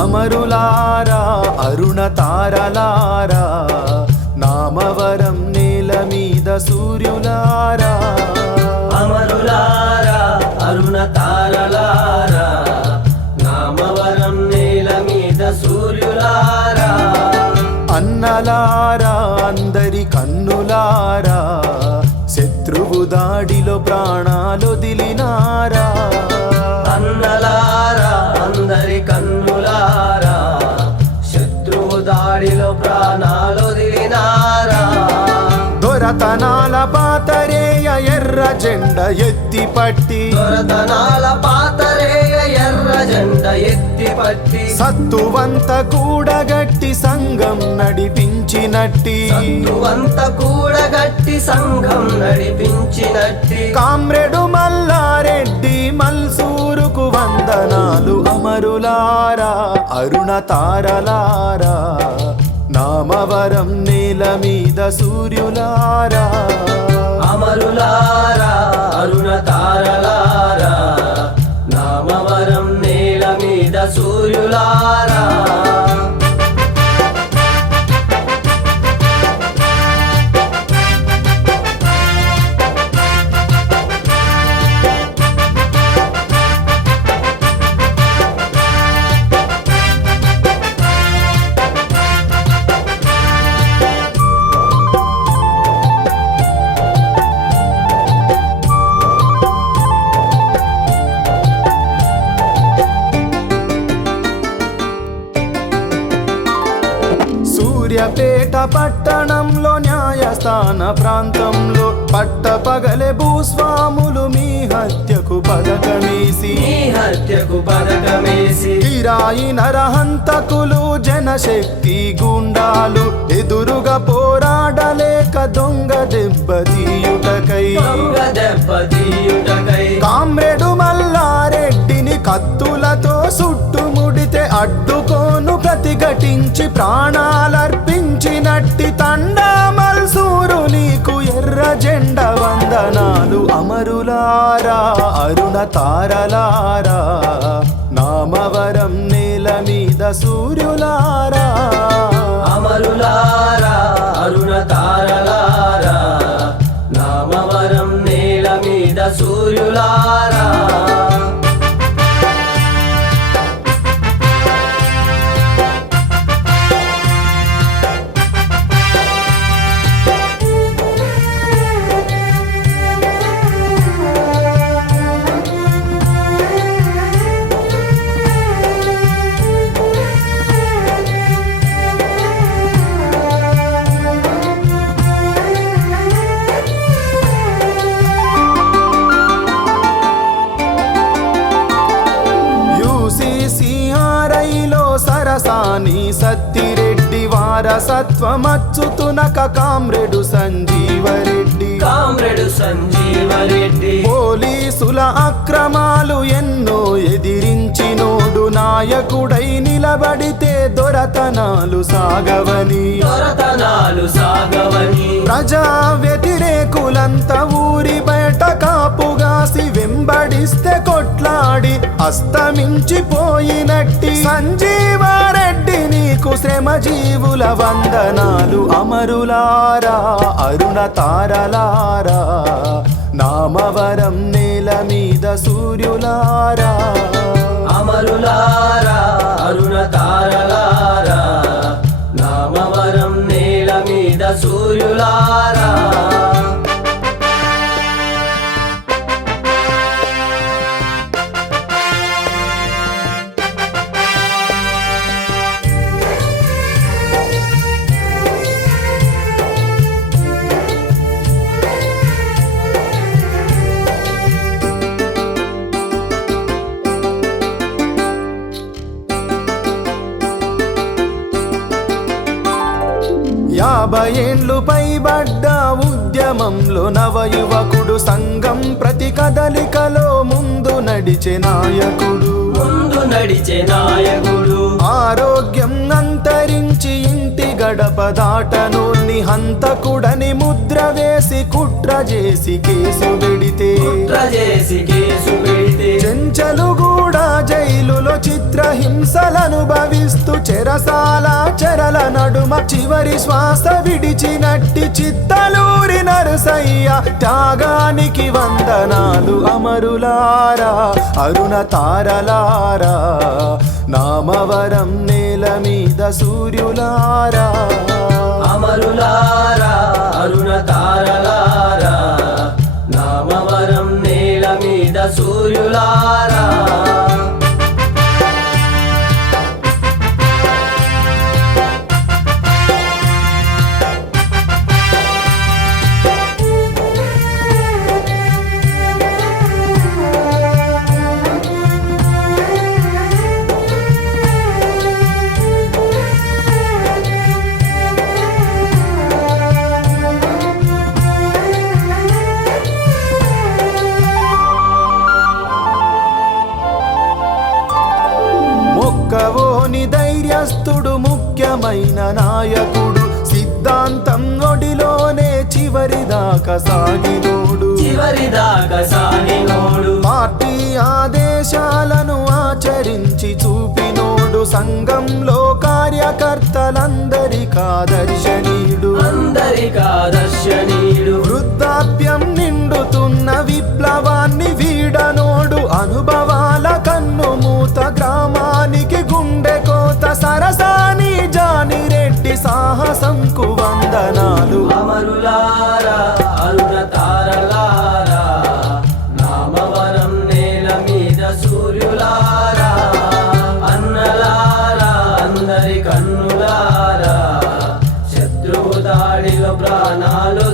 అమరులారా అరుణ తారలారా నామవరం నేల మీద సూర్యులారా అమరులారా అరుణ తారలారా నామవరం నేల మీద సూర్యులారా అన్నలారా అందరి కన్నులారా శత్రువు దాడిలో ప్రాణాలొదిలినారా అన్నలారా అందరి కన్నులారా శత్రువు దాడిలో ప్రాణాలొదిలినారా దొరతనాల పాతరేయ ఎర్ర జెండ ఎత్తి పట్టి దొరతనాల పాతరేయ ఎర్ర జెండ ఎత్తి పట్టి సత్తువంత కూడగట్టి సంఘం నడిపించినట్టి సత్తువంత కూడగట్టి సంఘం నడిపించినట్టి కామ్రేడు మల్లారెడ్డి మల్సూరుకు వందనాలు అమరులారా అరుణ తారలారా నామవరం నేల మీద సూర్యులారా అమరులారా అరుణ తారలారా నామవరం నేల మీద సూర్యులారా సూర్యాపేట పట్టణంలో న్యాయస్థాన ప్రాంతంలో పట్టపగలే భూస్వాములు మీ హత్యకు పథకమేసి కిరాయి నరహంతకులు జనశక్తి గుండాలు ఎదురుగా పోరాడలేక దొంగ దెబ్బతీయుటకై కామ్రేడు మల్లారెడ్డిని కత్తులతో చుట్టుముడితే అడ్డుకోను ప్రతిఘటించి ప్రాణాలర్పించినట్టి తండా మల్సూరు నీకు ఎర్ర జెండ వందనాలు అమరులారా అరుణ తారలారా నామవరం నేల మీద సూర్యులారా అమరులారా అరుణ తారలారా నామవరం నేల మీద సూర్యులారా సరసాని సత్తిరెడ్డి వారసత్వమచ్చుతునక కామ్రేడు సంజీవరెడ్డి పోలీసుల అక్రమాలు ఎన్నో ఎదిరించినోడు నాయకుడై నిలబడితే దొరతనాలు సాగవని ప్రజా వ్యతిరేకులంతా ఊరి బయట కాపుగాసి వెంబడిస్తే కొట్లాడి అస్తమించిపోయినట్టి సంజీవారెడ్డి నీకు శ్రమజీవుల వందనాలు అమరులారా అరుణ తారలారా నామవరం నేల మీద సూర్యులారా అమరులారా అరుణ తారలారా నామవరం నేల మీద సూర్యులారా ఏండ్లు పైబడ్డ ఉద్యమంలో నవయువకుడు సంఘం ప్రతి కదలికలో ముందు నడిచే నాయకుడు ఆరోగ్యం అంతరించి ఇంటి గడప దాటనోన్ని హంతకుడని ముద్ర వేసి కుట్ర చేసి కేసు పెడితే చెంచలు కూడా జైలులో చిత్రహింసలనుభవిస్తూ చెరసాల చెరల నడుమ చివరి శ్వాస విడిచినట్టి చిత్తలూరి నరసయ్య త్యాగానికి వందనాలు అమరులారా అరుణ తారలారా నామవరం నేల మీద సూర్యులారా అమరులారా అరుణ తారలారా నామవరం నేల మీద సూర్యులారా మొక్కవోని ధైర్యస్తుడు ముఖ్యమైన నాయకుడు సిద్ధాంతం ఒడిలోనే చివరిదాకా సాగినోడు పార్టీ ఆదేశాలను ఆచరించి చూపినోడు సంఘంలో కార్యకర్తలందరికాదర్శనీయుడు వృద్ధాప్యం నిండుతున్న విప్లవాన్ని వీడనోడు అనుభవాల కన్నుమూత గ్రామానికి గుండె కోత సరసాని జానిరెడ్డి సాహసంకు వందనాలు అమరులారా అరుణ తారలారా నామవరం నేల మీద సూర్యులారా అన్నలారా అందరి కన్నులారా శత్రువు దాడిలో ప్రాణాలు